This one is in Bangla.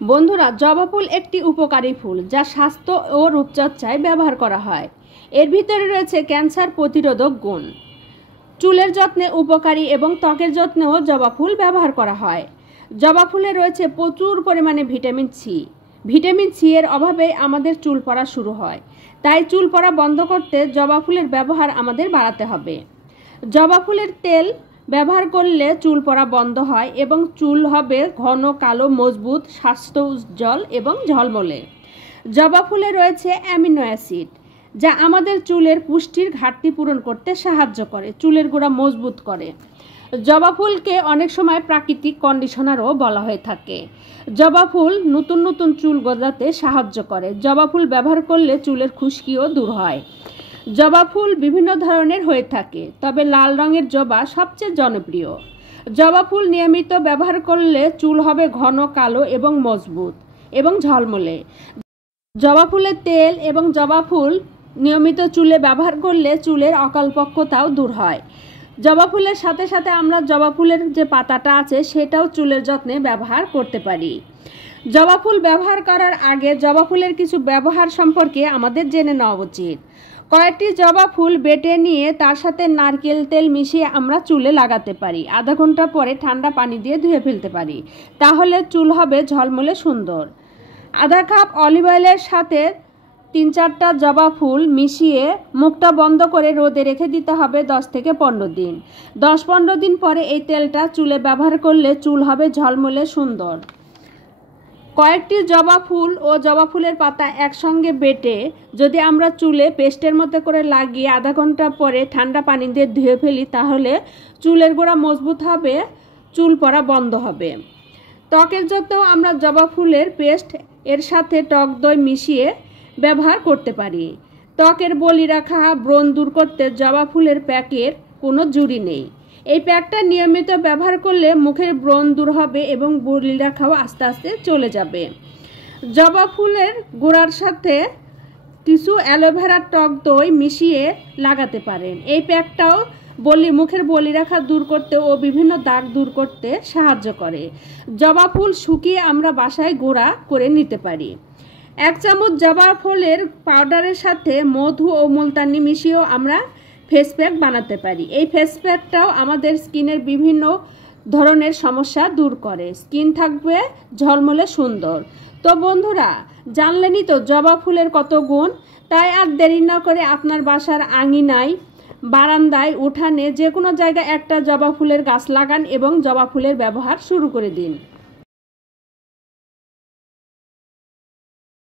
বন্ধুরা, জবা ফুল একটি উপকারী ফুল যা স্বাস্থ্য ও রূপচর্চায় ব্যবহার করা হয়। এর ভিতরে রয়েছে ক্যান্সার প্রতিরোধক গুণ। চুলের যত্নে উপকারী এবং ত্বকের যত্নেও জবা ফুল ব্যবহার করা হয়। জবা ফুলে রয়েছে প্রচুর পরিমাণে ভিটামিন সি। ভিটামিন সি এর অভাবে আমাদের চুল পড়া শুরু হয়। তাই চুল পড়া বন্ধ করতে জবা ফুলের ব্যবহার আমাদের বাড়াতে হবে। জবা ফুলের তেল ব্যবহার করলে চুল পড়া বন্ধ হয় এবং চুল হবে ঘন, কালো, মজবুত, স্বাস্থ্য উজ্জ্বল এবং ঝলমলে। জবা ফুলে রয়েছে অ্যামিনো অ্যাসিড, যা আমাদের চুলের পুষ্টির ঘাটতি পূরণ করতে সাহায্য করে, চুলের গোড়া মজবুত করে। জবা ফুলকে অনেক সময় প্রাকৃতিক কন্ডিশনারও বলা হয়ে থাকে। জবা ফুল নতুন নতুন চুল গজাতে সাহায্য করে। জবা ফুল ব্যবহার করলে চুলের খুশকিও দূর হয়। জবা ফুল বিভিন্ন ধরনের হয়ে থাকে, তবে লাল রঙের জবা সবচেয়ে জনপ্রিয়। জবা ফুল নিয়মিত ব্যবহার করলে চুল হবে ঘন, কালো এবং মজবুত এবং ঝলমলে। জবা ফুলের তেল এবং জবা ফুল নিয়মিত চুলে ব্যবহার করলে চুলের অকালপক্কতাও দূর হয়। জবা ফুলের সাথে সাথে আমরা জবা ফুলের যে পাতাটা আছে সেটাও চুলের যত্নে ব্যবহার করতে পারি। জবা ফুল ব্যবহার করার আগে জবা ফুলের কিছু ব্যবহার সম্পর্কে আমাদের জেনে নেওয়া উচিত। কয়েকটি জবা ফুল বেটে নিয়ে তার সাথে নারকেল তেল মিশিয়ে আমরা চুলে লাগাতে পারি। আধা ঘন্টা পরে ঠান্ডা পানি দিয়ে ধুয়ে ফেলতে পারি, তাহলে চুল হবে ঝলমলে সুন্দর। আধা কাপ অলিভ অয়েলের সাথে 3-4টা জবা ফুল মিশিয়ে মুখটা বন্ধ করে রোদে রেখে দিতে হবে 10 থেকে 15 দিন। 10-15 দিন পরে এই তেলটা চুলে ব্যবহার করলে চুল হবে ঝলমলে সুন্দর। কয়েকটি জবা ফুল ও জবা ফুলের পাতা একসঙ্গে বেটে যদি আমরা চুলে পেস্টের মতো করে লাগিয়ে আধা ঘন্টা পরে ঠান্ডা পানি দিয়ে ধুয়ে ফেলি, তাহলে চুলের গোড়া মজবুত হবে, চুল পড়া বন্ধ হবে। ত্বকের যত্নেও আমরা জবা ফুলের পেস্ট এর সাথে টক দই মিশিয়ে ব্যবহার করতে পারি। ত্বকের বলি রাখা, ব্রণ দূর করতে জবা ফুলের প্যাকের কোনো জুড়ি নেই। এই প্যাকটা নিয়মিত ব্যবহার করলে মুখের ব্রণ দূর হবে এবং বলি রাখাও আস্তে আস্তে চলে যাবে। জবা ফুলের গোড়ার সাথে কিছু অ্যালোভেরার টক দই মিশিয়ে লাগাতে পারেন। এই প্যাকটাও মুখের বলি রাখা দূর করতে ও বিভিন্ন দাগ দূর করতে সাহায্য করে। জবা ফুল শুকিয়ে আমরা বাসায় গুঁড়া করে নিতে পারি। 1 চামচ জবা ফুলের পাউডারের সাথে মধু ও মুলতানি মিশিয়েও আমরা ফেস প্যাক বানাতে পারি। এই ফেস প্যাকটাও আমাদের স্কিনের বিভিন্ন ধরনের সমস্যা দূর করে, স্কিন থাকবে ঝলমলে সুন্দর। তো বন্ধুরা, জানলেনই তো জবা ফুলের কত গুণ। তাই আর দেরি না করে আপনার বাসার আঙিনায়, বারান্দায়, উঠানে যে কোনো জায়গায় একটা জবা ফুলের গাছ লাগান এবং জবা ফুলের ব্যবহার শুরু করে দিন।